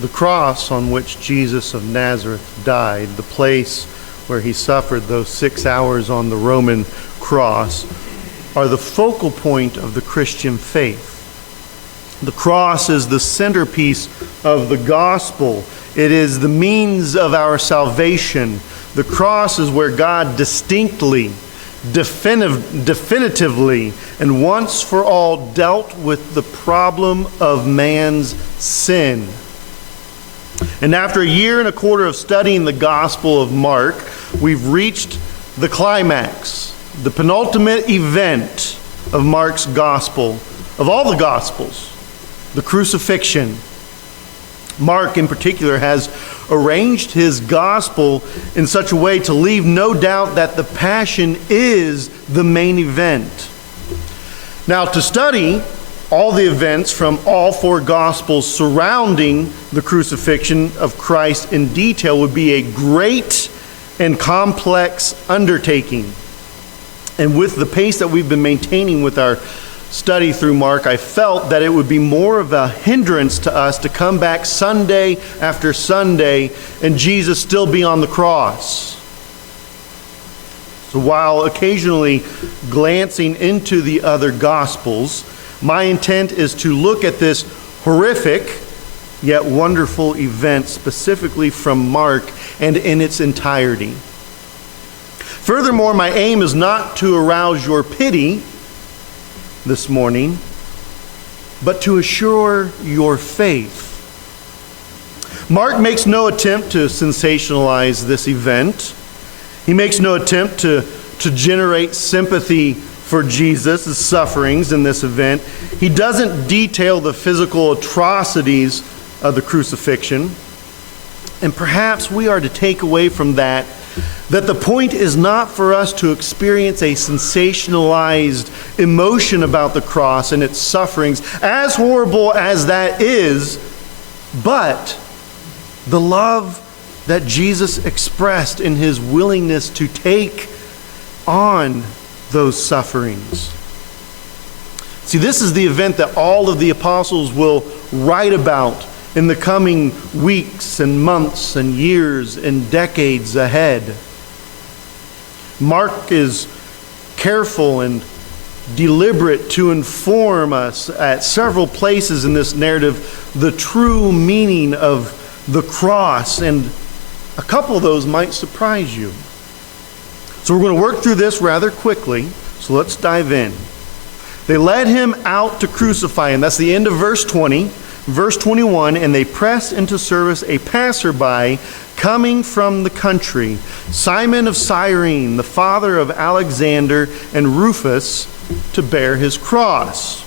The cross on which Jesus of Nazareth died, the place where he suffered those 6 hours on the Roman cross, are the focal point of the Christian faith. The cross is the centerpiece of the gospel. It is the means of our salvation. The cross is where God distinctly, definitively, and once for all dealt with the problem of man's sin. And after 1.25 years of studying the Gospel of Mark, we've reached the climax, the penultimate event of Mark's Gospel, of all the Gospels, the Crucifixion. Mark in particular has arranged his Gospel in such a way to leave no doubt that the Passion is the main event. Now, to study all the events from all 4 Gospels surrounding the crucifixion of Christ in detail would be a great and complex undertaking. And with the pace that we've been maintaining with our study through Mark, I felt that it would be more of a hindrance to us to come back Sunday after Sunday and Jesus still be on the cross. So while occasionally glancing into the other Gospels, my intent is to look at this horrific yet wonderful event specifically from Mark and in its entirety. Furthermore, my aim is not to arouse your pity this morning, but to assure your faith. Mark makes no attempt to sensationalize this event. He makes no attempt to generate sympathy for Jesus' sufferings in this event. He doesn't detail the physical atrocities of the crucifixion. And perhaps we are to take away from that the point is not for us to experience a sensationalized emotion about the cross and its sufferings, as horrible as that is, but the love that Jesus expressed in his willingness to take on those sufferings. See, this is the event that all of the apostles will write about in the coming weeks and months and years and decades ahead. Mark is careful and deliberate to inform us at several places in this narrative the true meaning of the cross, and a couple of those might surprise you. So we're going to work through this rather quickly, so let's dive in. They led him out to crucify him. That's the end of verse 20. Verse 21, and they pressed into service a passerby coming from the country, Simon of Cyrene, the father of Alexander and Rufus, to bear his cross.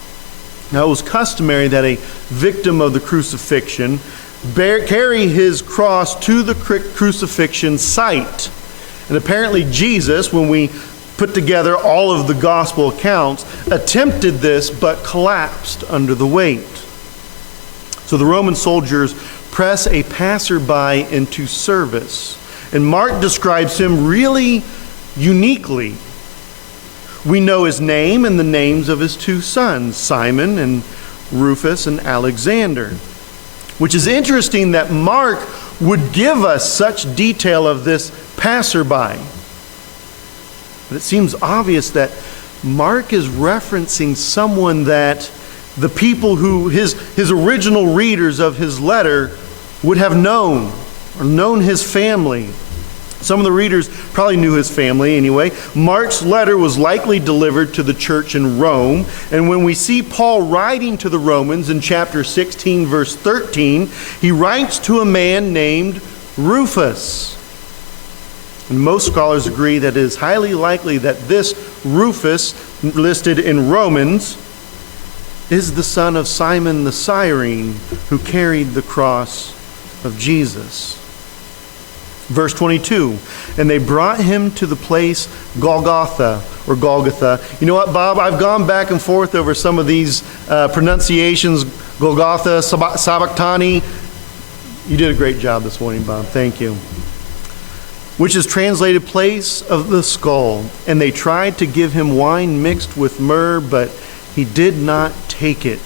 Now it was customary that a victim of the crucifixion carry his cross to the crucifixion site. And apparently Jesus, when we put together all of the gospel accounts, attempted this but collapsed under the weight. So the Roman soldiers press a passerby into service. And Mark describes him really uniquely. We know his name and the names of his 2 sons, Simon and Rufus and Alexander. Which is interesting that Mark would give us such detail of this passerby. But it seems obvious that Mark is referencing someone that the people who, his original readers of his letter, would have known, or known his family. Some of the readers probably knew his family anyway. Mark's letter was likely delivered to the church in Rome. And when we see Paul writing to the Romans in chapter 16, verse 13, he writes to a man named Rufus. And most scholars agree that it is highly likely that this Rufus, listed in Romans, is the son of Simon the Cyrene, who carried the cross of Jesus. Verse 22, and they brought him to the place Golgotha, or Golgotha. You know what, Bob? I've gone back and forth over some of these pronunciations. Golgotha, Sabachthani. You did a great job this morning, Bob. Thank you. Which is translated place of the skull. And they tried to give him wine mixed with myrrh, but he did not take it.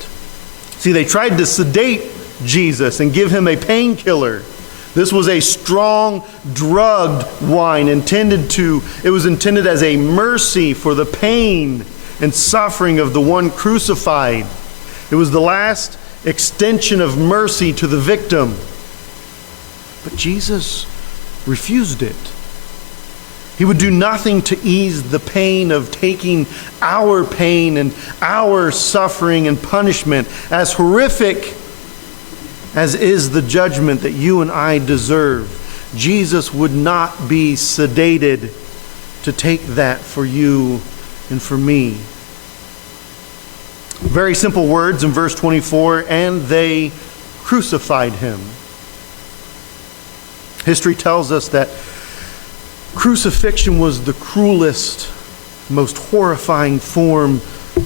See, they tried to sedate Jesus and give him a painkiller. This was a strong, drugged wine it was intended as a mercy for the pain and suffering of the one crucified. It was the last extension of mercy to the victim. But Jesus refused it. He would do nothing to ease the pain of taking our pain and our suffering and punishment, as horrific as is the judgment that you and I deserve. Jesus would not be sedated to take that for you and for me. Very simple words in verse 24, and they crucified him. History tells us that crucifixion was the cruelest, most horrifying form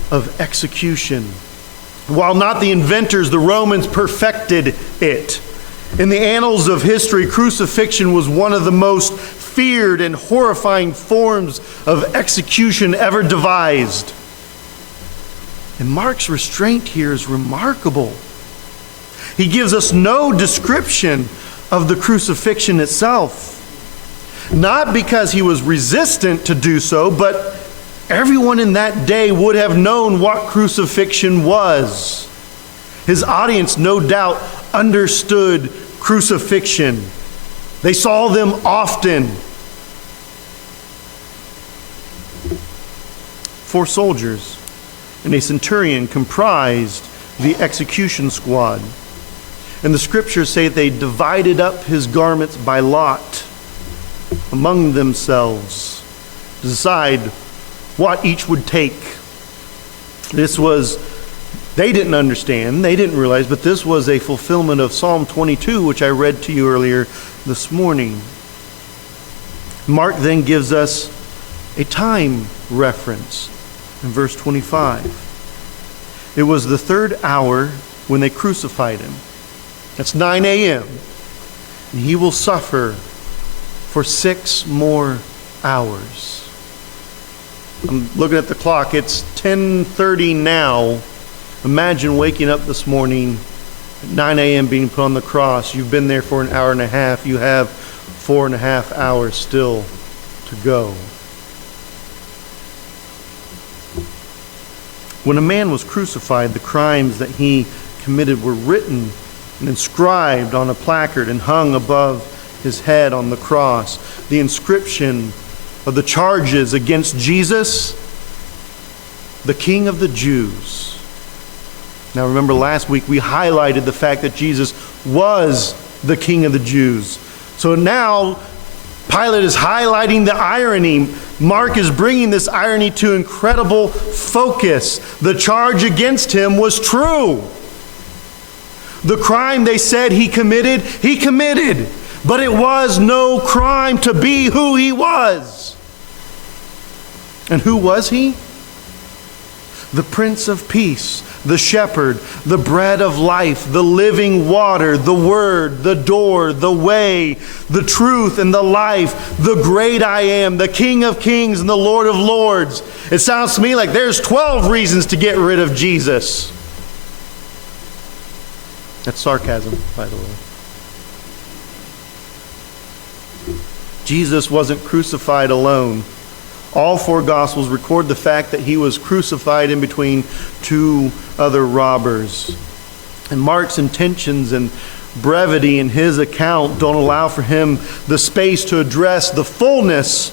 of execution. While not the inventors, the Romans perfected it. In the annals of history, crucifixion was one of the most feared and horrifying forms of execution ever devised. And Mark's restraint here is remarkable. He gives us no description of the crucifixion itself. Not because he was resistant to do so, but everyone in that day would have known what crucifixion was. His audience, no doubt, understood crucifixion. They saw them often. 4 soldiers and a centurion comprised the execution squad. And the scriptures say they divided up his garments by lot among themselves to decide what each would take. They didn't understand, they didn't realize, but this was a fulfillment of Psalm 22, which I read to you earlier this morning. Mark then gives us a time reference in verse 25. It was the 3rd hour when they crucified him. That's 9 a.m. And he will suffer for 6 more hours. I'm looking at the clock. It's 10:30 now. Imagine waking up this morning at 9 a.m. being put on the cross. You've been there for an hour and a half. You have 4.5 hours still to go. When a man was crucified, the crimes that he committed were written and inscribed on a placard and hung above his head on the cross. The inscription of the charges against Jesus, the King of the Jews. Now remember, last week we highlighted the fact that Jesus was the King of the Jews. So now Pilate is highlighting the irony. Mark is bringing this irony to incredible focus. The charge against him was true. The crime they said he committed. But it was no crime to be who he was. And who was he? The Prince of Peace, the Shepherd, the bread of life, the living water, the Word, the door, the way, the truth, and the life, the great I am, the King of Kings and the Lord of Lords. It sounds to me like there's 12 reasons to get rid of Jesus. That's sarcasm, by the way. Jesus wasn't crucified alone. All 4 Gospels record the fact that he was crucified in between 2 other robbers. And Mark's intentions and brevity in his account don't allow for him the space to address the fullness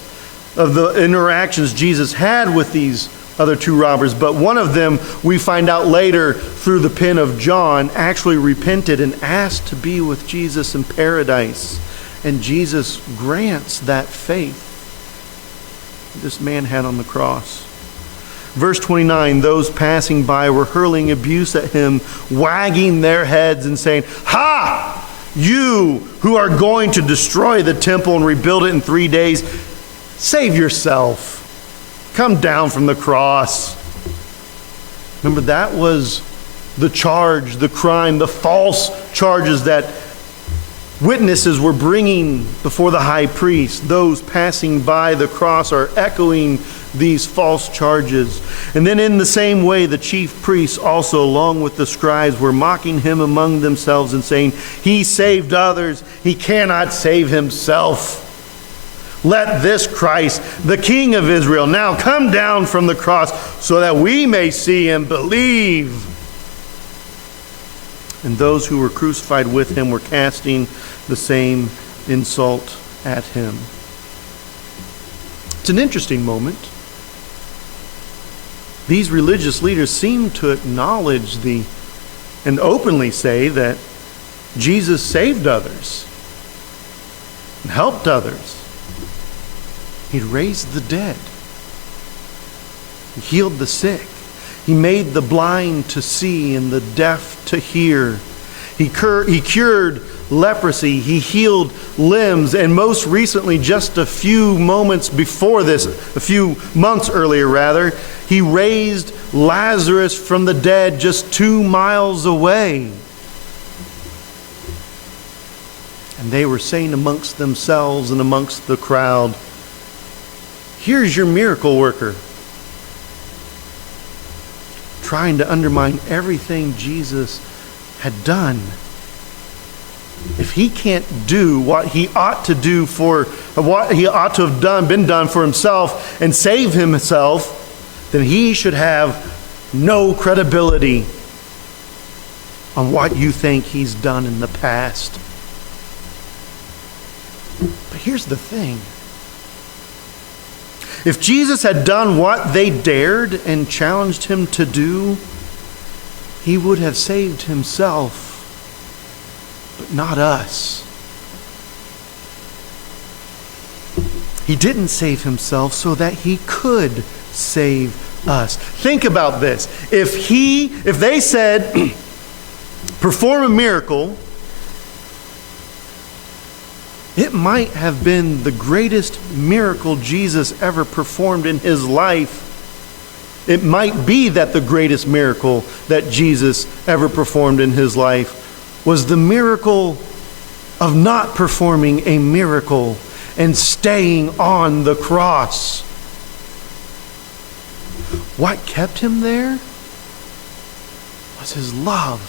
of the interactions Jesus had with these other 2 robbers. But one of them, we find out later through the pen of John, actually repented and asked to be with Jesus in paradise. And Jesus grants that faith this man had on the cross. Verse 29, those passing by were hurling abuse at him, wagging their heads and saying, "Ha! You who are going to destroy the temple and rebuild it in 3 days, save yourself. Come down from the cross." Remember, that was the charge, the crime, the false charges that witnesses were bringing before the high priest. Those passing by the cross are echoing these false charges. And then in the same way, the chief priests also, along with the scribes, were mocking him among themselves and saying, "He saved others, he cannot save himself. Let this Christ, the King of Israel, now come down from the cross so that we may see and believe." And those who were crucified with him were casting the same insult at him. It's an interesting moment. These religious leaders seem to acknowledge and openly say that Jesus saved others and helped others. He raised the dead. He healed the sick. He made the blind to see and the deaf to hear. He cured leprosy. He healed limbs. And most recently, just a few months earlier rather, he raised Lazarus from the dead just 2 miles away. And they were saying amongst themselves and amongst the crowd, "Here's your miracle worker," trying to undermine everything Jesus had done. If he can't do what he ought to do been done for himself and save himself, then he should have no credibility on what you think he's done in the past. But here's the thing. If Jesus had done what they dared and challenged him to do, he would have saved himself, but not us. He didn't save himself so that he could save us. Think about this. If they said, "Perform a miracle," it might have been the greatest miracle Jesus ever performed in his life. It might be that the greatest miracle that Jesus ever performed in his life was the miracle of not performing a miracle and staying on the cross. What kept him there was his love.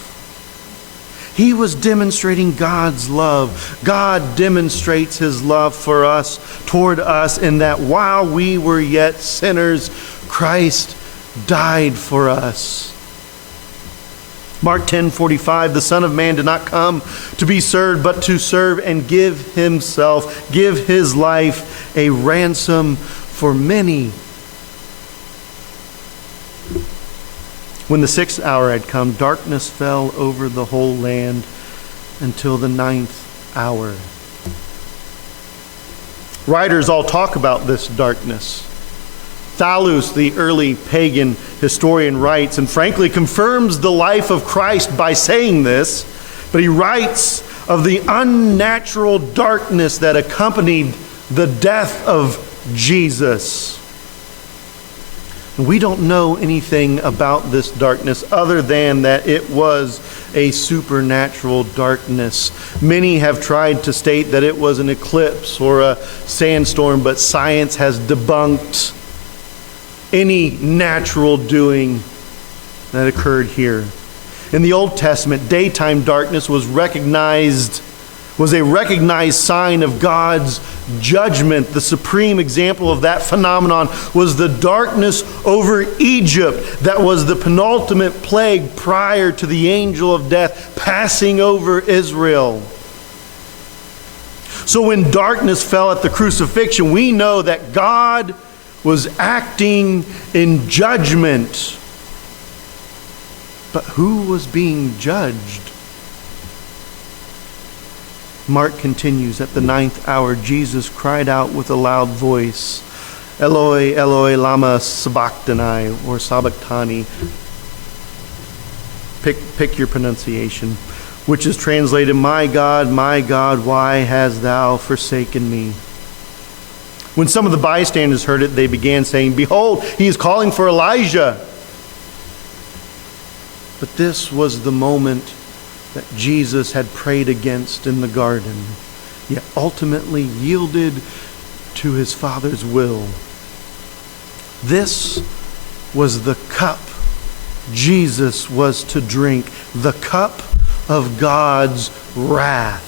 He was demonstrating God's love. God demonstrates his love for us, toward us, in that while we were yet sinners, Christ died for us. Mark 10:45, the Son of Man did not come to be served, but to serve and give his life a ransom for many. When the 6th hour had come, darkness fell over the whole land until the 9th hour. Writers all talk about this darkness. Thallus, the early pagan historian, writes and frankly confirms the life of Christ by saying this, but he writes of the unnatural darkness that accompanied the death of Jesus. We don't know anything about this darkness other than that it was a supernatural darkness. Many have tried to state that it was an eclipse or a sandstorm, but science has debunked any natural doing that occurred here. In the Old Testament, daytime darkness was a recognized sign of God's judgment. The supreme example of that phenomenon was the darkness over Egypt that was the penultimate plague prior to the angel of death passing over Israel. So when darkness fell at the crucifixion, we know that God was acting in judgment. But who was being judged? Mark continues, at the 9th hour, Jesus cried out with a loud voice, "Eloi, Eloi, lama sabachthani," or sabachthani. Pick your pronunciation, which is translated, my God, why hast thou forsaken me?" When some of the bystanders heard it, they began saying, "Behold, he is calling for Elijah." But this was the moment that Jesus had prayed against in the garden, yet ultimately yielded to his Father's will. This was the cup Jesus was to drink, the cup of God's wrath.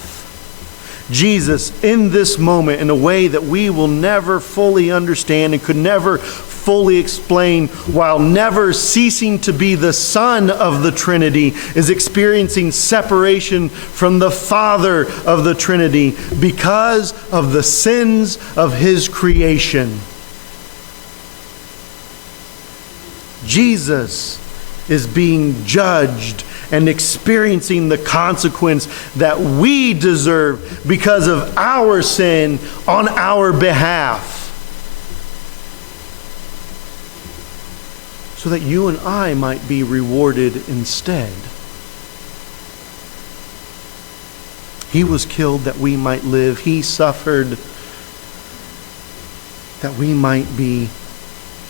Jesus, in this moment, in a way that we will never fully understand and could never fully explain, while never ceasing to be the Son of the Trinity, is experiencing separation from the Father of the Trinity because of the sins of his creation. Jesus is being judged and experiencing the consequence that we deserve because of our sin on our behalf, so that you and I might be rewarded instead. He was killed that we might live. He suffered that we might be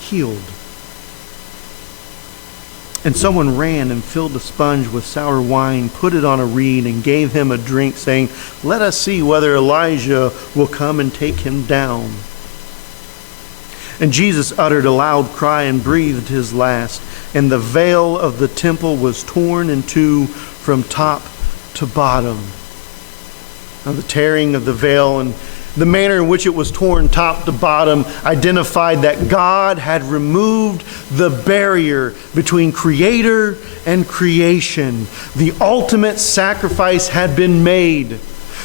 healed. And someone ran and filled a sponge with sour wine, put it on a reed, and gave him a drink, saying, "Let us see whether Elijah will come and take him down." And Jesus uttered a loud cry and breathed his last, and the veil of the temple was torn in two from top to bottom. Now, the tearing of the veil and the manner in which it was torn top to bottom identified that God had removed the barrier between creator and creation. The ultimate sacrifice had been made.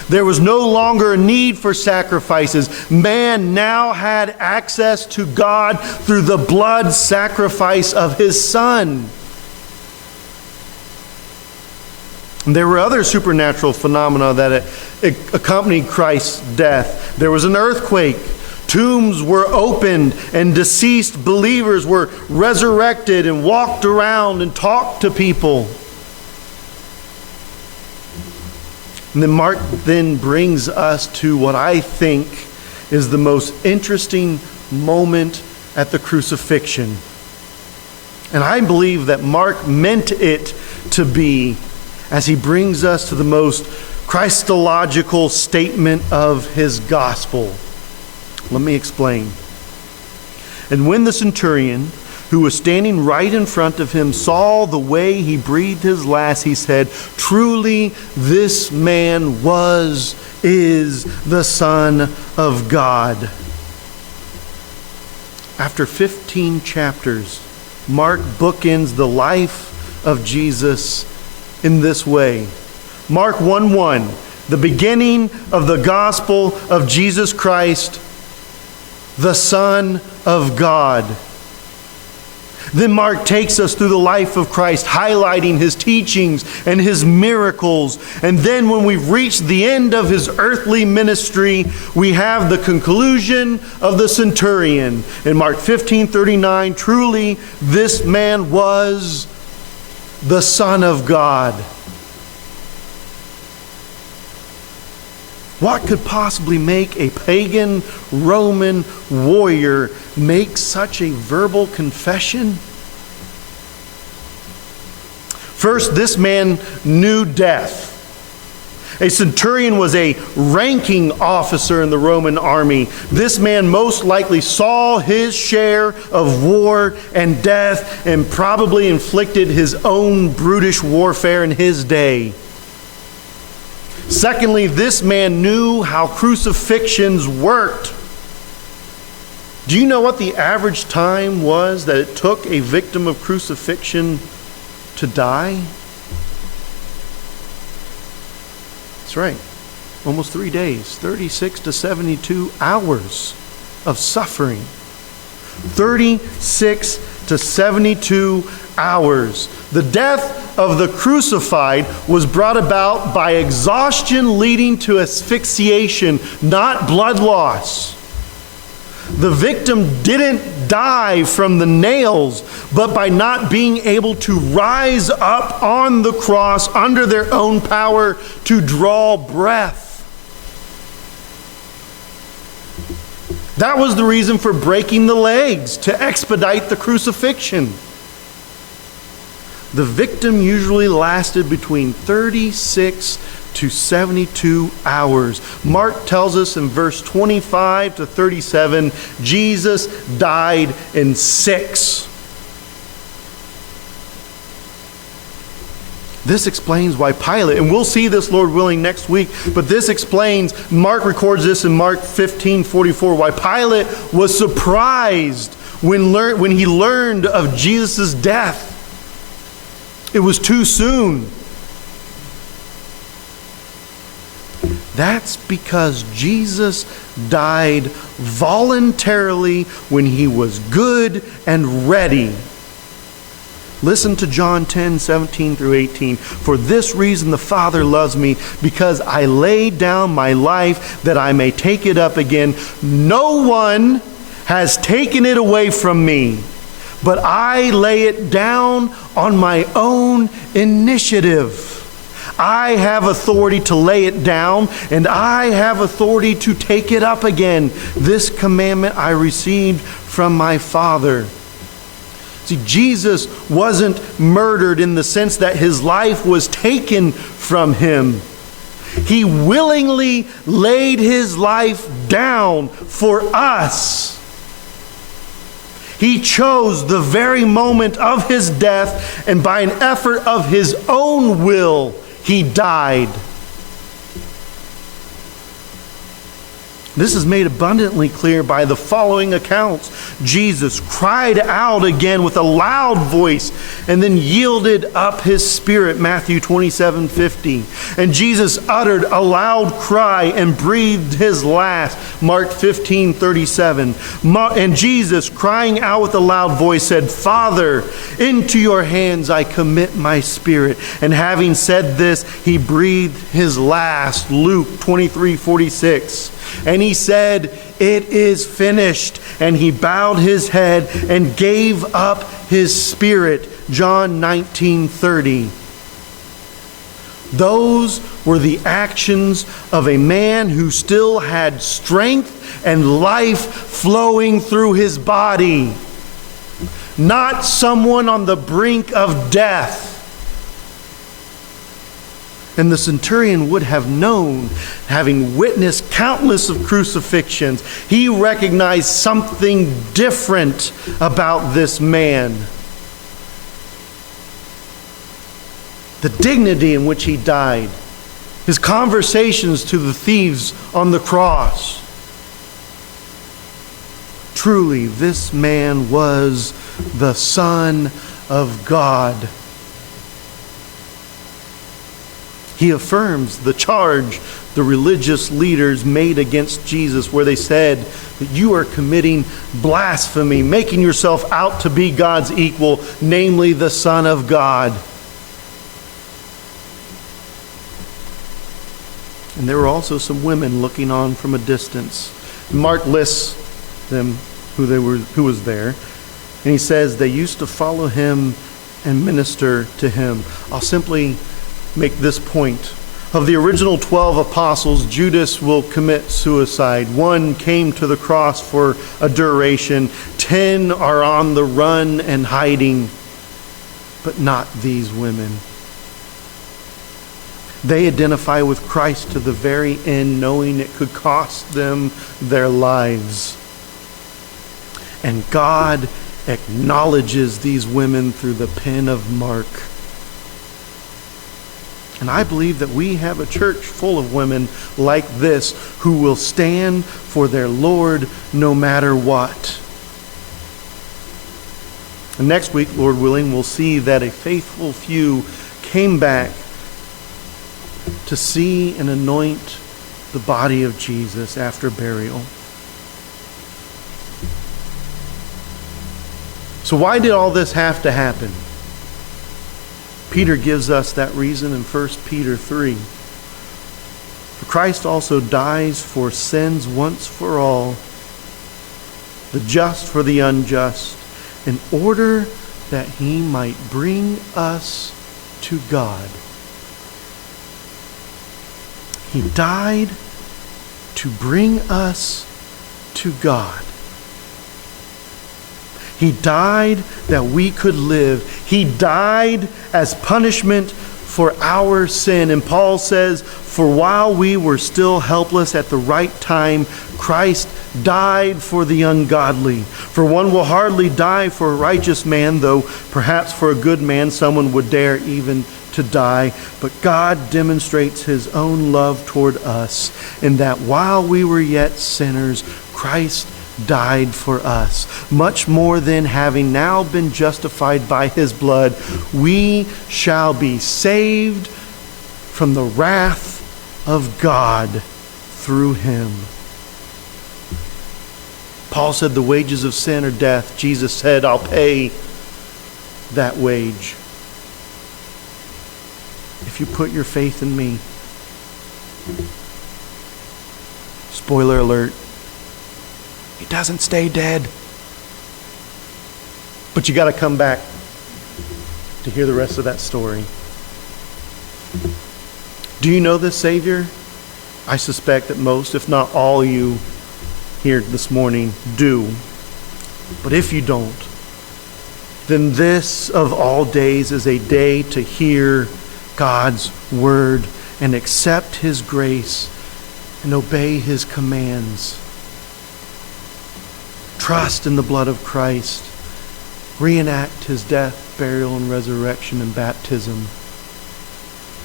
There was no longer a need for sacrifices. Man now had access to God through the blood sacrifice of his Son. And there were other supernatural phenomena that accompanied Christ's death. There was an earthquake. Tombs were opened, and deceased believers were resurrected and walked around and talked to people. And then Mark then brings us to what I think is the most interesting moment at the crucifixion. And I believe that Mark meant it to be, as he brings us to the most Christological statement of his gospel. Let me explain. And when the centurion, who was standing right in front of him, saw the way he breathed his last, he said, "Truly this man is the Son of God." After 15 chapters, Mark bookends the life of Jesus in this way. Mark 1:1, the beginning of the gospel of Jesus Christ, the Son of God. Then Mark takes us through the life of Christ, highlighting his teachings and his miracles. And then when we've reached the end of his earthly ministry, we have the conclusion of the centurion. In Mark 15:39, truly this man was the Son of God. What could possibly make a pagan Roman warrior make such a verbal confession? First, this man knew death. A centurion was a ranking officer in the Roman army. This man most likely saw his share of war and death and probably inflicted his own brutish warfare in his day. Secondly, this man knew how crucifixions worked. Do you know what the average time was that it took a victim of crucifixion to die? That's right. Almost 3 days, 36 to 72 hours of suffering. 36 to 72 hours. The death of the crucified was brought about by exhaustion leading to asphyxiation, not blood loss. The victim didn't die from the nails, but by not being able to rise up on the cross under their own power to draw breath. That was the reason for breaking the legs, to expedite the crucifixion. The victim usually lasted between 36 to 72 hours. Mark tells us in verse 25 to 37, Jesus died in 6. This explains why Pilate, and we'll see this, Lord willing, next week, but this explains, Mark records this in Mark 15:44, why Pilate was surprised when he learned of Jesus' death. It was too soon. That's because Jesus died voluntarily when he was good and ready. Listen to John 10:17 through 18. For this reason the Father loves me, because I laid down my life that I may take it up again. No one has taken it away from me, but I lay it down on my own initiative. I have authority to lay it down, and I have authority to take it up again. This commandment I received from my Father. See, Jesus wasn't murdered in the sense that his life was taken from him. He willingly laid his life down for us. He chose the very moment of his death, and by an effort of his own will, he died. This is made abundantly clear by the following accounts. Jesus cried out again with a loud voice and then yielded up his spirit, Matthew 27:50. And Jesus uttered a loud cry and breathed his last, Mark 15:37. And Jesus, crying out with a loud voice, said, Father, into your hands I commit my spirit. And having said this, he breathed his last, Luke 23:46. And he said, it is finished. And he bowed his head and gave up his spirit. John 19:30. Those were the actions of a man who still had strength and life flowing through his body. Not someone on the brink of death. And the centurion would have known, having witnessed countless of crucifixions, he recognized something different about this man. The dignity in which he died, his conversations to the thieves on the cross. Truly, this man was the Son of God. He affirms the charge the religious leaders made against Jesus, where they said that you are committing blasphemy, making yourself out to be God's equal, namely the Son of God. And there were also some women looking on from a distance. Mark lists them, who was there, and he says they used to follow him and minister to him. I'll simply make this point. Of the original 12 apostles, Judas will commit suicide. 1 came to the cross for a duration. 10 are on the run and hiding, but not these women. They identify with Christ to the very end, knowing it could cost them their lives. And God acknowledges these women through the pen of Mark. And I believe that we have a church full of women like this who will stand for their Lord no matter what. And next week, Lord willing, we'll see that a faithful few came back to see and anoint the body of Jesus after burial. So why did all this have to happen? Peter gives us that reason in 1 Peter 3. For Christ also dies for sins once for all, the just for the unjust, in order that he might bring us to God. He died to bring us to God. He died that we could live. He died as punishment for our sin. And Paul says, for while we were still helpless at the right time, Christ died for the ungodly. For one will hardly die for a righteous man, though perhaps for a good man someone would dare even to die. But God demonstrates his own love toward us in that while we were yet sinners, Christ died for us. Much more than having now been justified by his blood, we shall be saved from the wrath of God through him. Paul said the wages of sin are death. Jesus said, I'll pay that wage if you put your faith in me. Spoiler alert, he doesn't stay dead. But you got to come back to hear the rest of that story. Do you know this Savior? I suspect that most, if not all of you here this morning do. But if you don't, then this of all days is a day to hear God's word and accept his grace and obey his commands. Trust in the blood of Christ. Reenact his death, burial, and resurrection and baptism.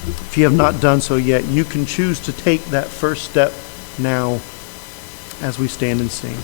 If you have not done so yet, you can choose to take that first step now as we stand and sing.